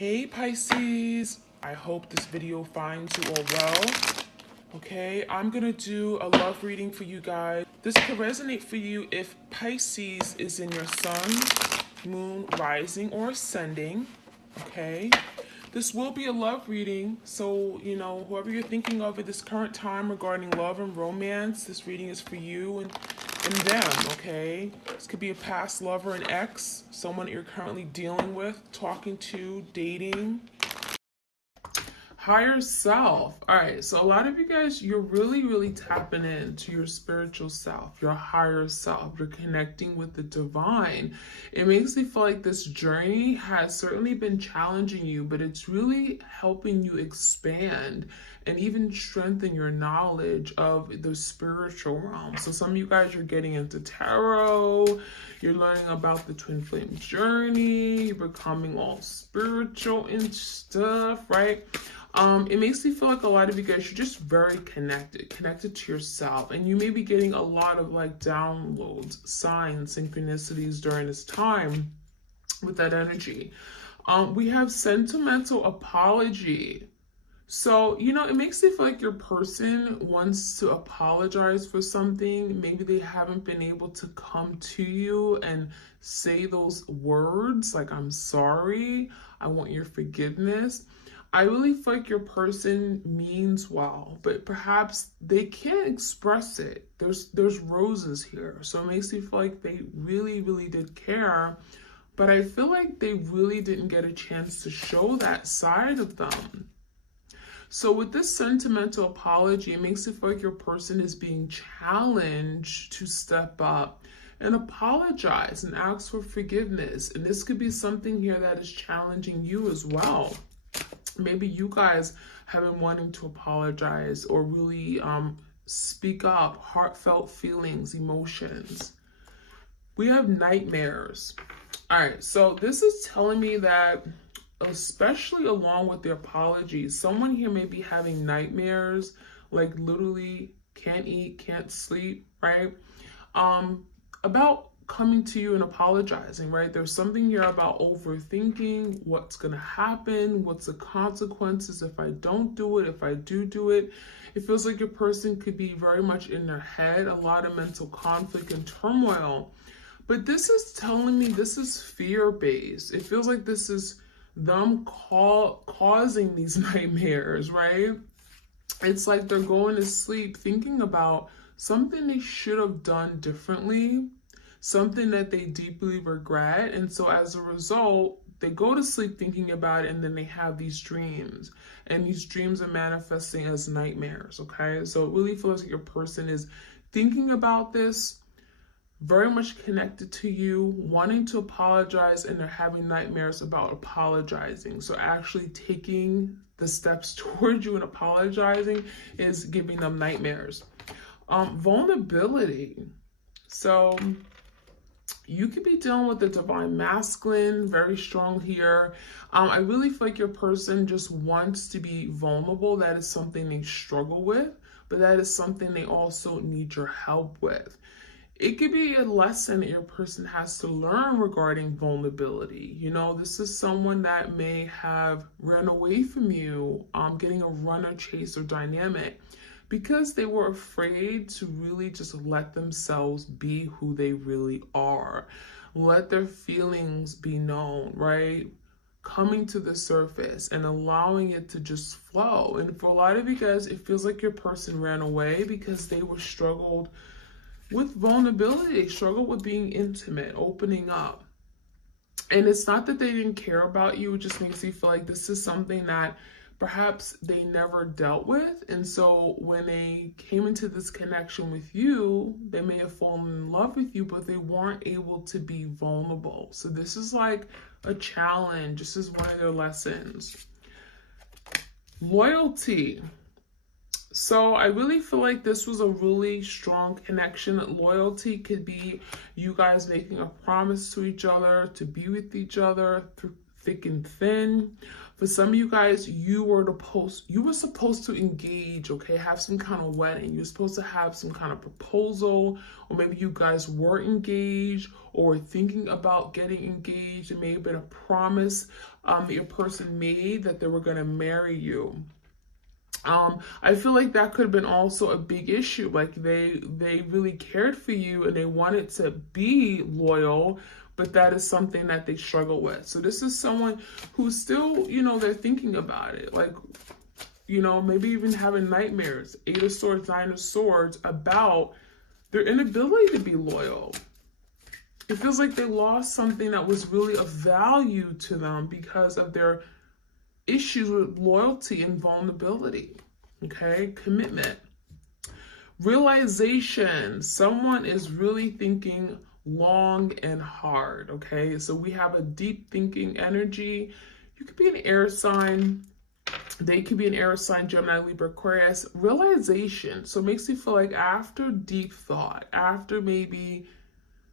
Hey Pisces, I hope this video finds you all well. Okay, I'm gonna do a love reading for you guys. This could resonate for you if Pisces is in your sun, moon, rising, or ascending. Okay, this will be a love reading, so whoever you're thinking of at this current time regarding love and romance, this reading is for you and them. Okay, this could be a past lover, an ex, someone you're currently dealing with, talking to, dating. Higher self. All right, so a lot of you guys, you're really tapping into your spiritual self, your higher self. You're connecting with the divine. It makes me feel like this journey has certainly been challenging you, but it's really helping you expand and even strengthen your knowledge of the spiritual realm. So some of you guys are getting into tarot, you're learning about the twin flame journey, you're becoming all spiritual and stuff, right? It makes me feel like a lot of you guys, you're just very connected to yourself, and you may be getting a lot of like downloads, signs, synchronicities during this time with that energy. We have sentimental apology. So, it makes me feel like your person wants to apologize for something. Maybe they haven't been able to come to you and say those words like, I'm sorry, I want your forgiveness. I really feel like your person means well, but perhaps they can't express it. There's roses here. So it makes me feel like they really did care, but I feel like they really didn't get a chance to show that side of them. So with this sentimental apology, it makes it feel like your person is being challenged to step up and apologize and ask for forgiveness. And this could be something here that is challenging you as well. Maybe you guys have been wanting to apologize or really speak up, heartfelt feelings, emotions. We have nightmares. All right, so this is telling me that, especially along with the apologies, someone here may be having nightmares, like literally can't eat, can't sleep, right? About coming to you and apologizing, right? There's something here about overthinking what's going to happen, what's the consequences if I don't do it, if I do it. It feels like your person could be very much in their head, a lot of mental conflict and turmoil. But this is telling me this is fear-based. It feels like this is them causing these nightmares, right? It's like they're going to sleep thinking about something they should have done differently, something that they deeply regret. And so as a result, they go to sleep thinking about it, and then they have these dreams. And these dreams are manifesting as nightmares, okay? So it really feels like your person is thinking about this, very much connected to you, wanting to apologize, and they're having nightmares about apologizing. So actually taking the steps towards you and apologizing is giving them nightmares. Vulnerability. So you could be dealing with the divine masculine, very strong here. I really feel like your person just wants to be vulnerable. That is something they struggle with, but that is something they also need your help with. It could be a lesson that your person has to learn regarding vulnerability. This is someone that may have ran away from you, getting a runner chaser dynamic, because they were afraid to really just let themselves be who they really are. Let their feelings be known, right? Coming to the surface and allowing it to just flow. And for a lot of you guys, it feels like your person ran away because they were struggled with vulnerability, struggle with being intimate, opening up. And it's not that they didn't care about you, it just makes me feel like this is something that perhaps they never dealt with. And so when they came into this connection with you, they may have fallen in love with you, but they weren't able to be vulnerable. So this is like a challenge. This is one of their lessons. Loyalty. So I really feel like this was a really strong connection. Loyalty could be you guys making a promise to each other, to be with each other thick and thin. For some of you guys, you were supposed to engage, okay, have some kind of wedding. You're supposed to have some kind of proposal, or maybe you guys were engaged or were thinking about getting engaged. It may have been a promise that your person made that they were going to marry you. I feel like that could have been also a big issue. Like they really cared for you and they wanted to be loyal, but that is something that they struggle with. So this is someone who's still, they're thinking about it. Like, maybe even having nightmares, 8 of Swords, 9 of Swords, about their inability to be loyal. It feels like they lost something that was really of value to them because of their issues with loyalty and vulnerability. Okay, commitment. Realization. Someone is really thinking long and hard. Okay, so we have a deep thinking energy. You could be an air sign. They could be an air sign, Gemini, Libra, Aquarius. Realization. So it makes you feel like after deep thought, after maybe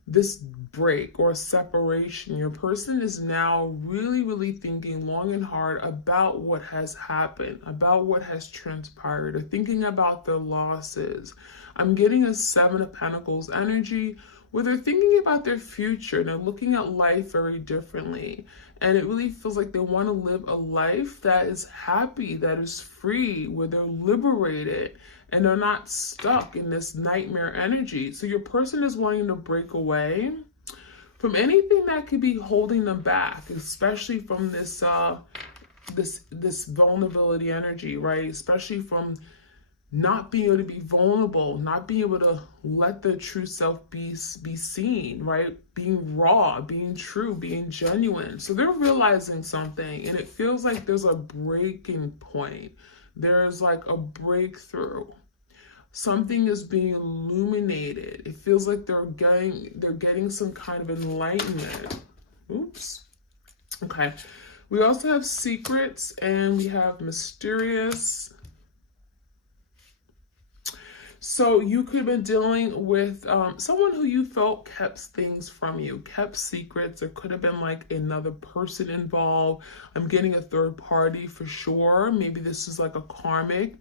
this break or separation, your person is now really, really thinking long and hard about what has happened, about what has transpired, or thinking about their losses. I'm getting a 7 of Pentacles energy where they're thinking about their future and they're looking at life very differently. And it really feels like they want to live a life that is happy, that is free, where they're liberated and they're not stuck in this nightmare energy. So your person is wanting to break away from anything that could be holding them back, especially from this this vulnerability energy, right? Especially from not being able to be vulnerable, not being able to let their true self be seen, right? Being raw, being true, being genuine. So they're realizing something, and it feels like there's a breaking point. There's like a breakthrough. Something is being illuminated. It feels like they're getting some kind of enlightenment. Oops. Okay. We also have secrets and we have mysterious. So you could have been dealing with someone who you felt kept things from you, kept secrets. There could have been like another person involved. I'm getting a third party for sure. Maybe this is like a karmic.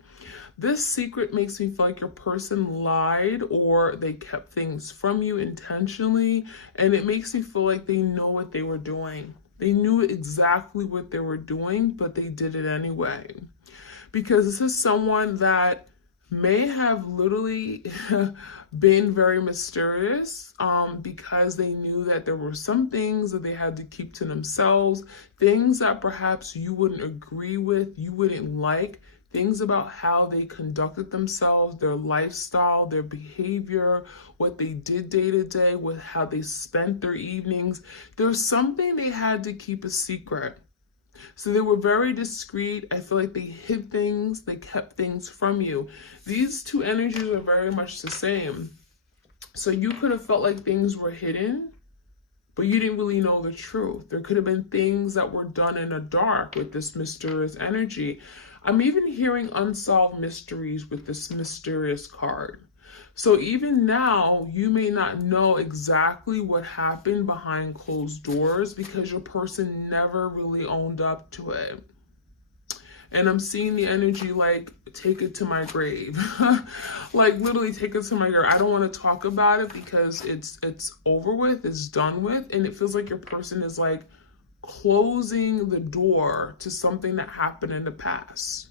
This secret makes me feel like your person lied or they kept things from you intentionally. And it makes me feel like they know what they were doing. They knew exactly what they were doing, but they did it anyway. Because this is someone that may have literally been very mysterious because they knew that there were some things that they had to keep to themselves, things that perhaps you wouldn't agree with, you wouldn't like, things about how they conducted themselves, their lifestyle, their behavior, what they did day to day, with how they spent their evenings. There's something they had to keep a secret. So they were very discreet. I feel like they hid things, they kept things from you. These two energies are very much the same. So you could have felt like things were hidden, but you didn't really know the truth. There could have been things that were done in the dark with this mysterious energy. I'm even hearing unsolved mysteries with this mysterious card. So even now, you may not know exactly what happened behind closed doors because your person never really owned up to it. And I'm seeing the energy like, take it to my grave. Like literally take it to my grave. I don't want to talk about it because it's over with, it's done with. And it feels like your person is like closing the door to something that happened in the past.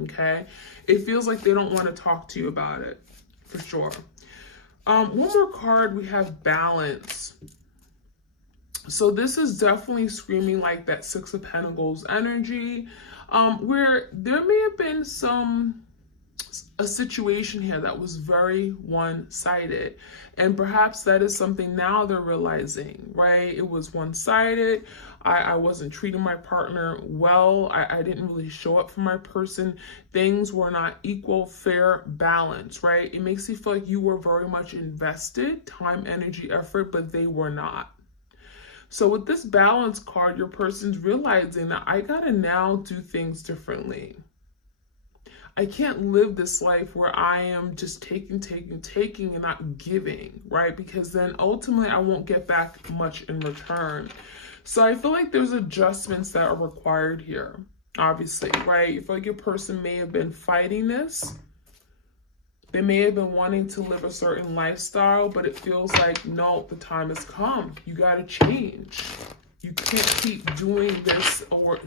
Okay? It feels like they don't want to talk to you about it. For sure. One more card, we have balance. So this is definitely screaming like that 6 of Pentacles energy, where there may have been a situation here that was very one-sided, and perhaps that is something now they're realizing, right? It was one-sided. I wasn't treating my partner well. I didn't really show up for my person. Things were not equal, fair, balance, right? It makes you feel like you were very much invested, time, energy, effort, but they were not. So with this balance card, your person's realizing that I gotta now do things differently. I can't live this life where I am just taking and not giving, right? Because then ultimately I won't get back much in return. So I feel like there's adjustments that are required here, obviously, right? You feel like your person may have been fighting this. They may have been wanting to live a certain lifestyle, but it feels like, no, the time has come. You got to change. You can't keep doing this or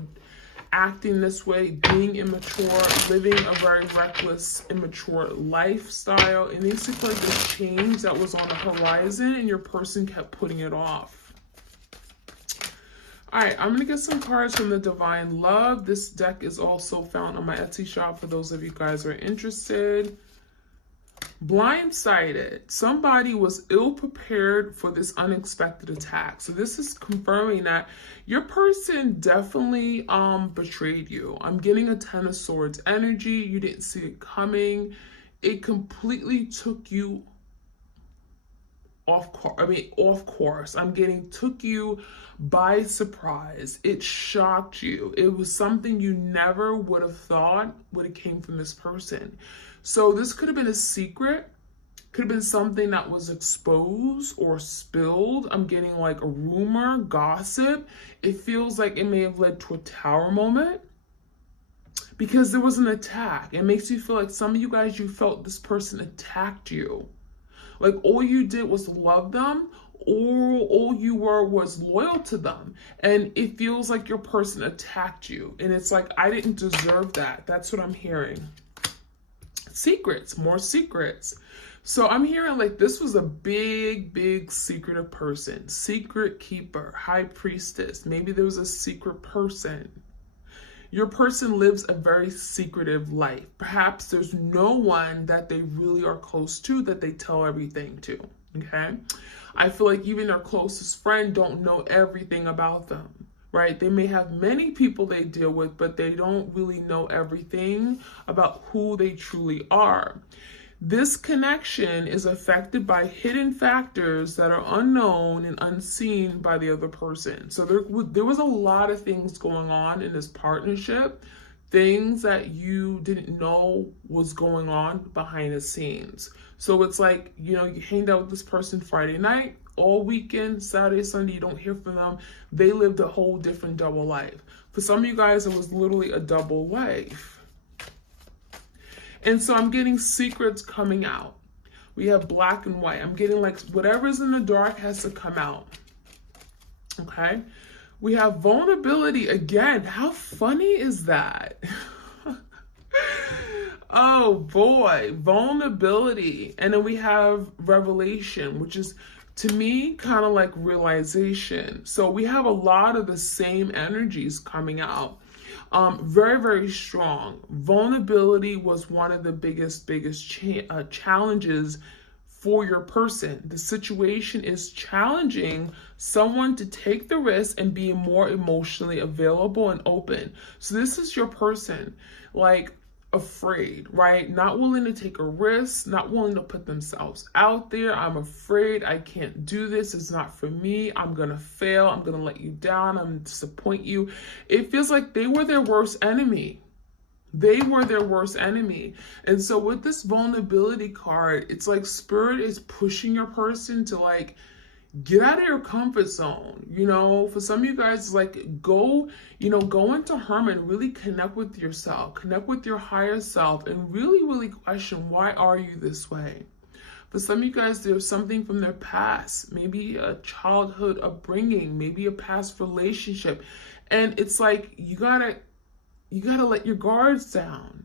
acting this way, being immature, living a very reckless, immature lifestyle. It needs to feel like this change that was on the horizon and your person kept putting it off. All right, I'm going to get some cards from the Divine Love. This deck is also found on my Etsy shop for those of you guys who are interested. Blindsided. Somebody was ill prepared for this unexpected attack. So this is confirming that your person definitely betrayed you. I'm getting a Ten of Swords energy. You didn't see it coming. It completely took you off course. I'm getting took you by surprise. It shocked you. It was something you never would have thought would have came from this person. So this could have been a secret, could have been something that was exposed or spilled. I'm getting like a rumor, gossip. It feels like it may have led to a tower moment because there was an attack. It makes you feel like some of you guys, you felt this person attacked you. Like all you did was love them, or all you were was loyal to them. And it feels like your person attacked you. And it's like, I didn't deserve that. That's what I'm hearing. Secrets, more secrets. So I'm hearing like this was a big secretive person, secret keeper, high priestess. Maybe there was a secret person. Your person lives a very secretive life. Perhaps there's no one that they really are close to that they tell everything to, okay? I feel like even their closest friend don't know everything about them. Right? They may have many people they deal with, but they don't really know everything about who they truly are. This connection is affected by hidden factors that are unknown and unseen by the other person. So there was a lot of things going on in this partnership, things that you didn't know was going on behind the scenes. So it's like, you know, you hanged out with this person Friday night, all weekend, Saturday, Sunday, you don't hear from them. They lived a whole different double life. For some of you guys, it was literally a double life. And so I'm getting secrets coming out. We have black and white. I'm getting like whatever's in the dark has to come out. Okay? We have vulnerability again. How funny is that? Oh boy, vulnerability. And then we have revelation, which is to me kind of like realization. So we have a lot of the same energies coming out. Very strong. Vulnerability was one of the biggest challenges for your person. The situation is challenging someone to take the risk and be more emotionally available and open. So this is your person, like afraid, right? Not willing to take a risk, not willing to put themselves out there. I'm afraid, I can't do this. It's not for me. I'm going to fail. I'm going to let you down. I'm going to disappoint you. It feels like they were their worst enemy. They were their worst enemy. And so with this vulnerability card, it's like spirit is pushing your person to like, get out of your comfort zone. You know, for some of you guys, it's like go into hermit, really connect with yourself, connect with your higher self, and really question, why are you this way? For some of you guys, there's something from their past, maybe a childhood upbringing, maybe a past relationship. And it's like, you gotta let your guards down.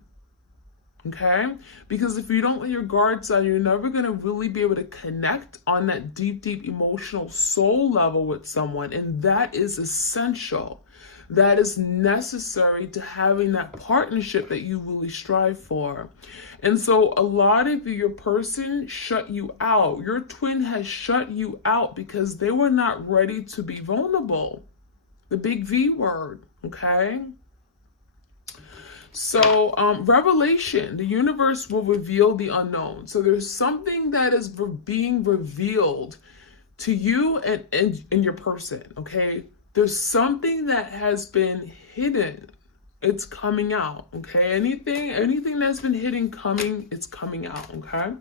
Okay? Because if you don't let your guards down, you're never going to really be able to connect on that deep emotional soul level with someone. And that is essential. That is necessary to having that partnership that you really strive for. And so a lot of your person shut you out. Your twin has shut you out because they were not ready to be vulnerable. The big V word, okay? So revelation, the universe will reveal the unknown. So there's something that is being revealed to you and your person, okay? There's something that has been hidden. It's coming out, okay? Anything that's been hidden it's coming out, okay?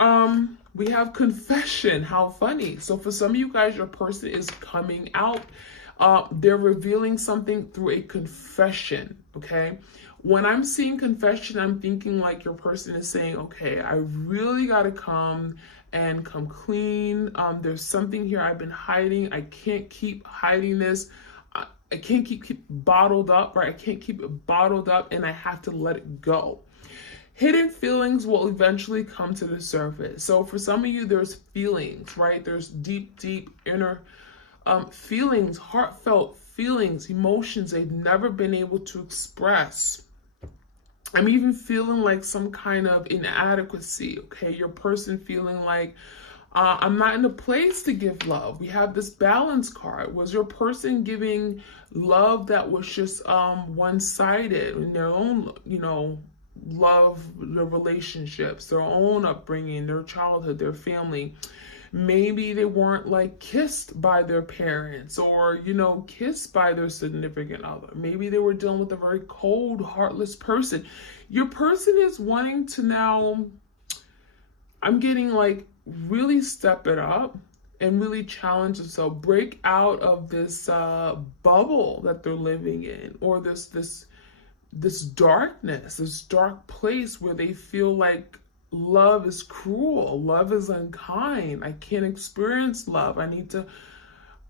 We have confession. How funny. So for some of you guys, your person is coming out. They're revealing something through a confession. Okay. When I'm seeing confession, I'm thinking like your person is saying, okay, I really got to come and come clean. There's something here I've been hiding. I can't keep hiding this. I can't keep bottled up, right? I can't keep it bottled up, and I have to let it go. Hidden feelings will eventually come to the surface. So for some of you, there's feelings, right? There's deep, deep inner feelings, heartfelt feelings, emotions they've never been able to express. I'm even feeling like some kind of inadequacy, okay? Your person feeling like, I'm not in a place to give love. We have this balance card. Was your person giving love that was just one-sided in their own, love, their relationships, their own upbringing, their childhood, their family? Maybe they weren't like kissed by their parents or, kissed by their significant other. Maybe they were dealing with a very cold, heartless person. Your person is wanting to now, I'm getting like, really step it up and really challenge themselves, break out of this bubble that they're living in, or this darkness, this dark place where they feel like love is cruel, love is unkind. I can't experience love. I need to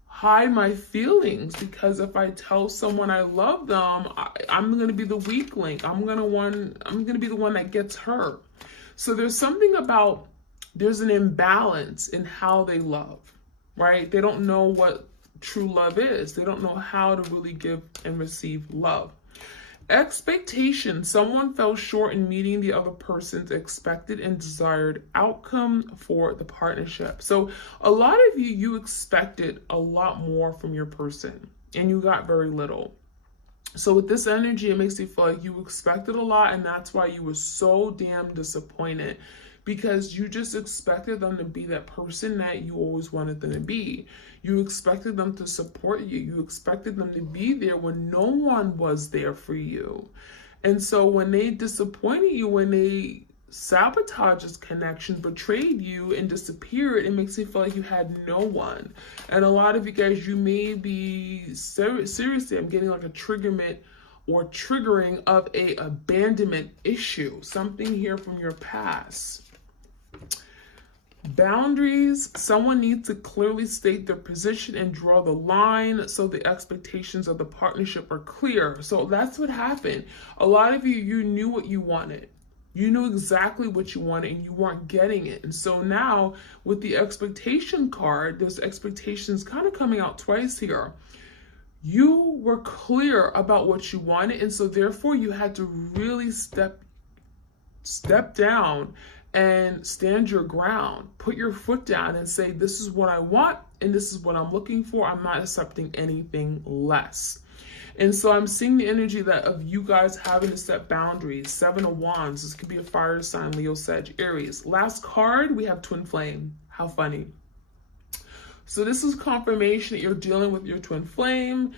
hide my feelings because if I tell someone I love them, I'm going to be the weak link. I'm going to be the one that gets hurt. So there's something about, there's an imbalance in how they love, right? They don't know what true love is. They don't know how to really give and receive love. Expectation. Someone fell short in meeting the other person's expected and desired outcome for the partnership. So a lot of you expected a lot more from your person and you got very little. So with this energy, it makes you feel like you expected a lot, and that's why you were so damn disappointed, because you just expected them to be that person that you always wanted them to be. You expected them to support you. You expected them to be there when no one was there for you. And so when they disappointed you, when they sabotaged this connection, betrayed you, and disappeared, it makes you feel like you had no one. And a lot of you guys, you may be seriously, I'm getting like a triggerment or triggering of a abandonment issue, something here from your past. Boundaries. Someone needs to clearly state their position and draw the line so the expectations of the partnership are clear. So that's what happened. A lot of you knew what you wanted. You knew exactly what you wanted and you weren't getting it. And so now with the expectation card, there's expectations kind of coming out twice here. You were clear about what you wanted, and so therefore you had to really step down and stand your ground. Put your foot down and say, this is what I want and this is what I'm looking for. I'm not accepting anything less. And so I'm seeing the energy that of you guys having to set boundaries. 7 of Wands. This could be a fire sign, Leo, Sag, Aries. Last card, we have Twin Flame. How funny. So this is confirmation that you're dealing with your twin flame.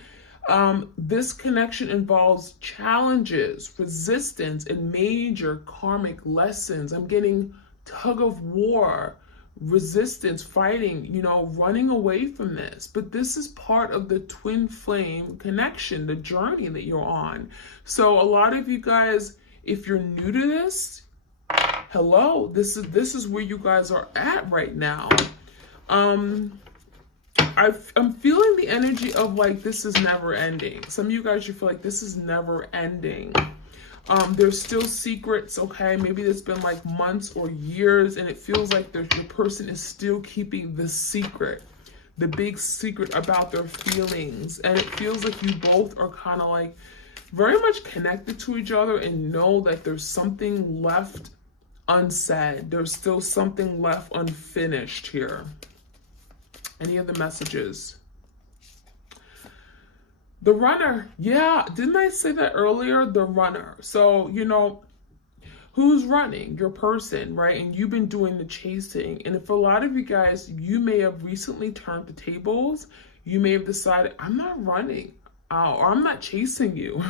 This connection involves challenges, resistance, and major karmic lessons. I'm getting tug of war, resistance, fighting, running away from this. But this is part of the twin flame connection, the journey that you're on. So a lot of you guys, if you're new to this, hello, this is where you guys are at right now. I'm feeling the energy of like, this is never ending. Some of you guys, you feel like this is never ending. There's still secrets, okay? Maybe it's been like months or years and it feels like the person is still keeping the secret, the big secret about their feelings. And it feels like you both are kind of like very much connected to each other and know that there's something left unsaid. There's still something left unfinished here. Any other messages? The runner. Yeah, didn't I say that earlier? The runner. So, who's running? Your person, right? And you've been doing the chasing. And if a lot of you guys, you may have recently turned the tables. You may have decided, I'm not running. Or I'm not chasing you.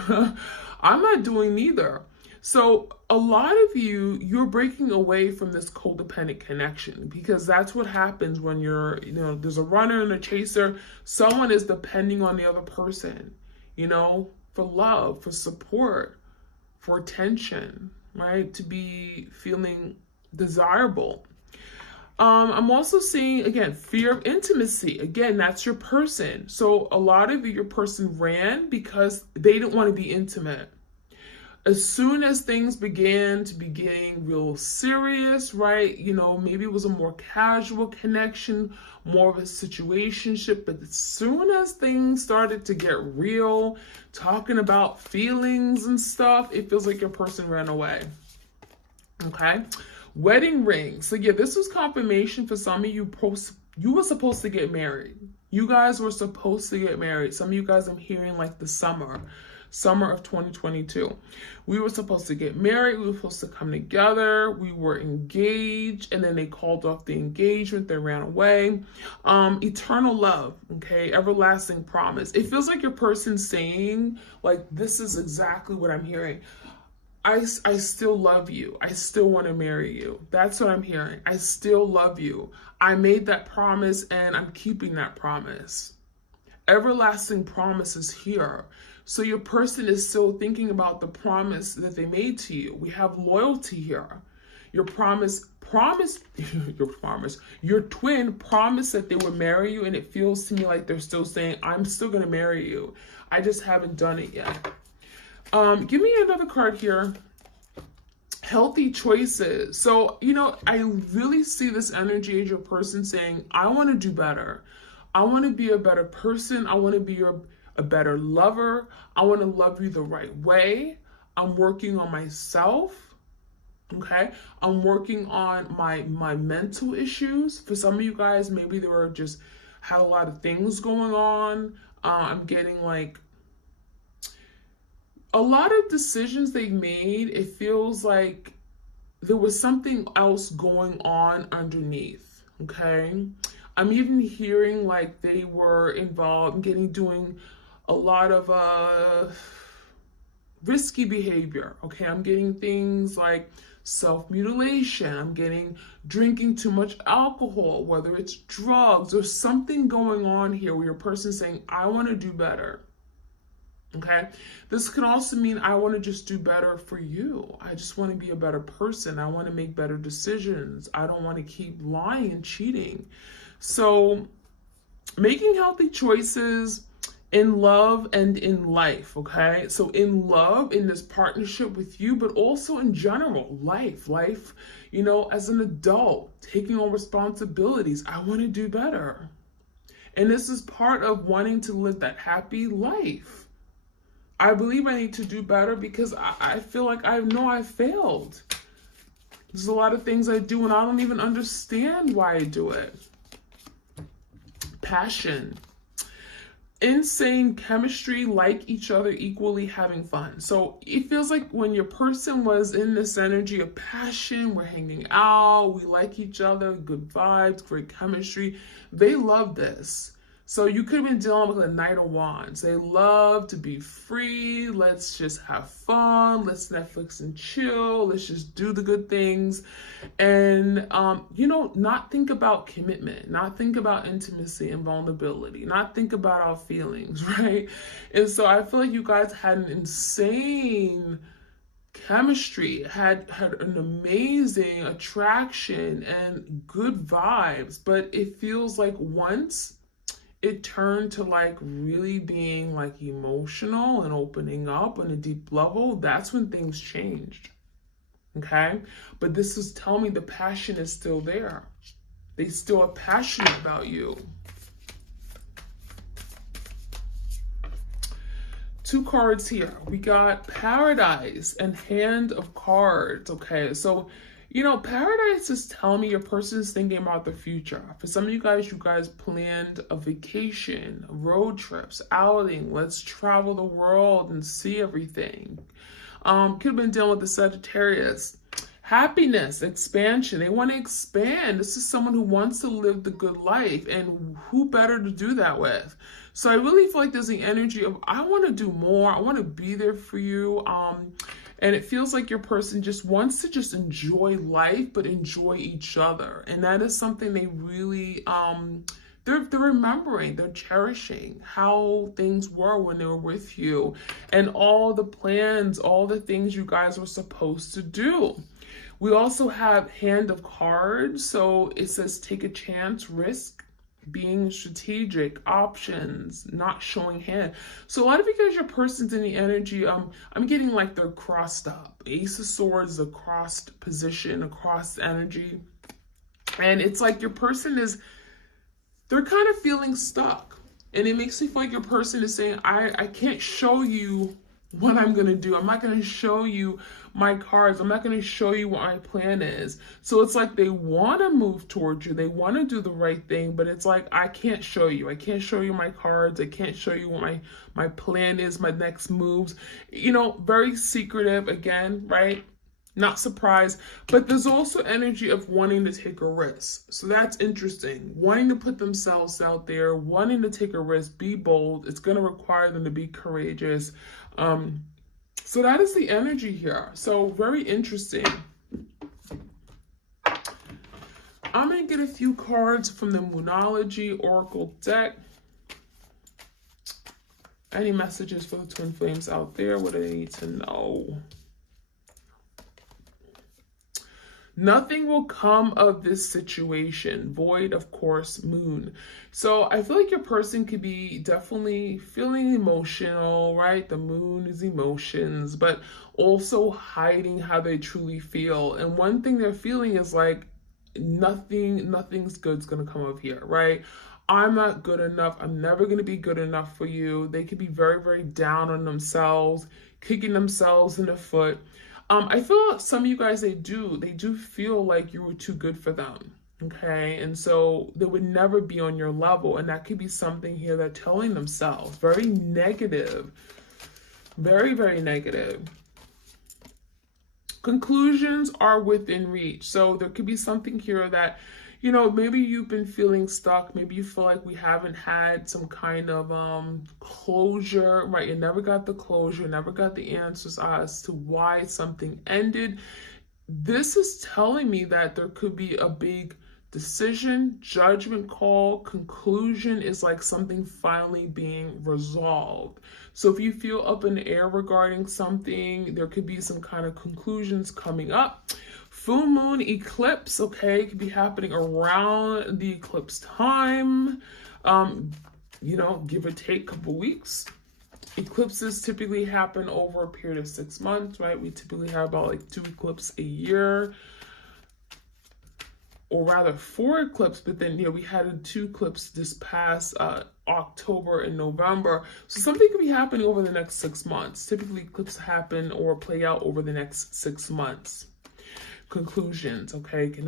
I'm not doing neither. So a lot of you're breaking away from this codependent connection, because that's what happens when there's a runner and a chaser. Someone is depending on the other person, for love, for support, for attention, right? To be feeling desirable. I'm also seeing, again, fear of intimacy. Again, that's your person. So a lot of your person ran because they didn't want to be intimate. As soon as things began to be getting real serious, right? Maybe it was a more casual connection, more of a situationship. But as soon as things started to get real, talking about feelings and stuff, it feels like your person ran away. Okay? Wedding ring. So yeah, this was confirmation for some of you. You were supposed to get married. You guys were supposed to get married. Some of you guys, I'm hearing like the summer of 2022. We were supposed to get married. We were supposed to come together. We were engaged, and then they called off the engagement. They ran away. Eternal love, okay? Everlasting promise. It feels like your person saying, like, this is exactly what I'm hearing. I still love you. I still want to marry you. That's what I'm hearing. I still love you. I made that promise, and I'm keeping that promise. Everlasting promise is here. So your person is still thinking about the promise that they made to you. We have loyalty here. Your your twin promised that they would marry you, and it feels to me like they're still saying, I'm still going to marry you. I just haven't done it yet. Give me another card here. Healthy choices. So, I really see this energy as your person saying, I want to do better. I want to be a better person. I want to be a better lover. I want to love you the right way. I'm working on myself. Okay. I'm working on my mental issues. For some of you guys, maybe they were just had a lot of things going on. I'm getting like a lot of decisions they made. It feels like there was something else going on underneath. Okay. I'm even hearing like they were involved in doing a lot of risky behavior. Okay, I'm getting things like self-mutilation. I'm getting drinking too much alcohol, whether it's drugs. There's something going on here where your person's saying, I want to do better. Okay, this can also mean I want to just do better for you. I just want to be a better person. I want to make better decisions. I don't want to keep lying and cheating. So making healthy choices in love and in life, okay? So in love, in this partnership with you, but also in general, life, as an adult, taking on responsibilities. I want to do better. And this is part of wanting to live that happy life. I believe I need to do better because I feel like I know I failed. There's a lot of things I do and I don't even understand why I do it. Passion. Insane chemistry, like each other, equally having fun. So it feels like when your person was in this energy of passion, we're hanging out, we like each other, good vibes, great chemistry. They love this. So you could have been dealing with a Knight of Wands. They love to be free. Let's just have fun. Let's Netflix and chill. Let's just do the good things. And, not think about commitment, not think about intimacy and vulnerability, not think about our feelings, right? And so I feel like you guys had an insane chemistry, had an amazing attraction and good vibes. But it feels like once it turned to like really being like emotional and opening up on a deep level, that's when things changed. Okay? But this is telling me the passion is still there. They still are passionate about you. 2 cards here. We got Paradise and Hand of Cards. Okay, so Paradise is telling me your person is thinking about the future. For some of you guys planned a vacation, road trips, outing. Let's travel the world and see everything. Could have been dealing with the Sagittarius. Happiness, expansion. They want to expand. This is someone who wants to live the good life, and who better to do that with? So I really feel like there's the energy of, I want to do more. I want to be there for you. And it feels like your person just wants to just enjoy life, but enjoy each other. And that is something they really, they're remembering, they're cherishing how things were when they were with you and all the plans, all the things you guys were supposed to do. We also have Hand of Cards. So it says take a chance, risk, being strategic, options, not showing hand. So a lot of you guys, your person's in the energy, I'm getting like they're crossed up. Ace of Swords, a crossed position, a crossed energy. And it's like your person is, they're kind of feeling stuck. And it makes me feel like your person is saying, I can't show you what I'm going to do. I'm not going to show you my cards. I'm not going to show you what my plan is. So it's like they want to move towards you. They want to do the right thing, but it's like, I can't show you. I can't show you my cards. I can't show you what my plan is, my next moves. You know, very secretive again, right? Not surprised, but there's also energy of wanting to take a risk. So that's interesting. Wanting to put themselves out there, wanting to take a risk, be bold. It's going to require them to be courageous. So that is the energy here. So very interesting. I'm going to get a few cards from the Moonology Oracle deck. Any messages for the twin flames out there? What do they need to know? Nothing will come of this situation. Void, of course, Moon. So I feel like your person could be definitely feeling emotional, right? The Moon is emotions, but also hiding how they truly feel. And one thing they're feeling is like nothing's good's gonna come of here, right? I'm not good enough. I'm never going to be good enough for you. They could be very, very down on themselves, kicking themselves in the foot. I feel like some of you guys, they do feel like you were too good for them. Okay. And so they would never be on your level. And that could be something here they're telling themselves. Very negative. Very, very negative. Conclusions are within reach. So there could be something here that, you know, maybe you've been feeling stuck. Maybe you feel like we haven't had some kind of closure, right? You never got the closure, never got the answers as to why something ended. This is telling me that there could be a big decision, judgment call, conclusion is like something finally being resolved. So if you feel up in the air regarding something, there could be some kind of conclusions coming up. Full moon eclipse, okay, could be happening around the eclipse time, you know, give or take a couple weeks. Eclipses typically happen over a period of 6 months, right? We typically have about like 2 eclipses a year, or rather 4 eclipses, but then, you know, we had 2 eclipses this past October and November. So something could be happening over the next 6 months. Typically eclipses happen or play out over the next 6 months. Conclusions, okay, can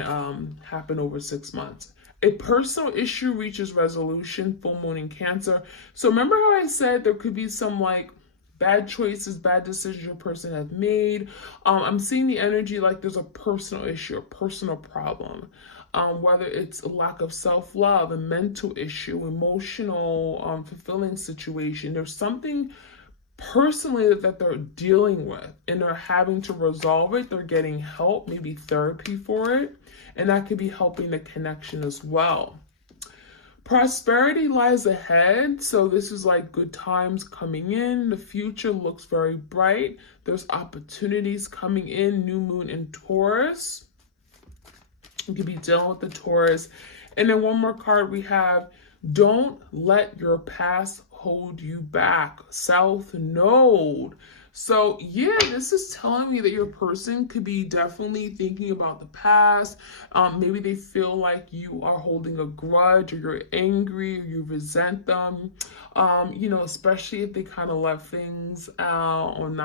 happen over 6 months. A personal issue reaches resolution, full moon in Cancer. So remember how I said there could be some like bad choices, bad decisions your person have made. I'm seeing the energy like there's a personal issue, a personal problem. Whether it's a lack of self-love, a mental issue, emotional, fulfilling situation. There's something personally that they're dealing with and they're having to resolve it. They're getting help, maybe therapy for it, and that could be helping the connection as well. Prosperity lies ahead, so this is like good times coming in. The future looks very bright. There's opportunities coming in. New moon in Taurus. You could be dealing with the Taurus. And then one more card we have, don't let your past hold you back. South Node. So yeah, this is telling me that your person could be definitely thinking about the past. Maybe they feel like you are holding a grudge, or you're angry, or you resent them. You know, especially if they kind of left things on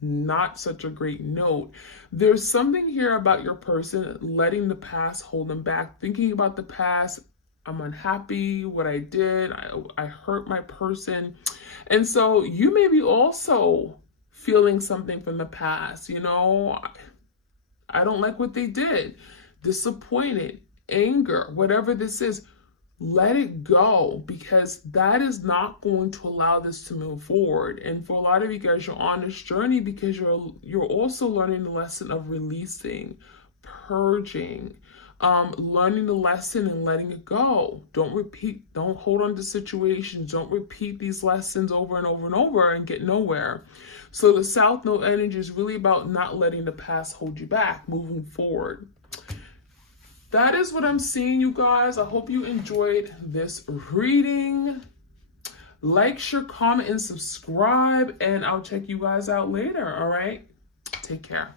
not such a great note. There's something here about your person letting the past hold them back, thinking about the past. I'm unhappy what I did. I hurt my person. And so you may be also feeling something from the past. You know, I don't like what they did. Disappointed, anger, whatever this is. let it go, because that is not going to allow this to move forward. And for a lot of you guys, you're on this journey because you're also learning the lesson of releasing, purging, learning the lesson and letting it go. Don't hold on to situations. Don't repeat these lessons over and over and over and get nowhere. So the South Node energy is really about not letting the past hold you back, moving forward. That is what I'm seeing, you guys. I hope you enjoyed this reading. Like, share, comment, and subscribe, and I'll check you guys out later, all right? Take care.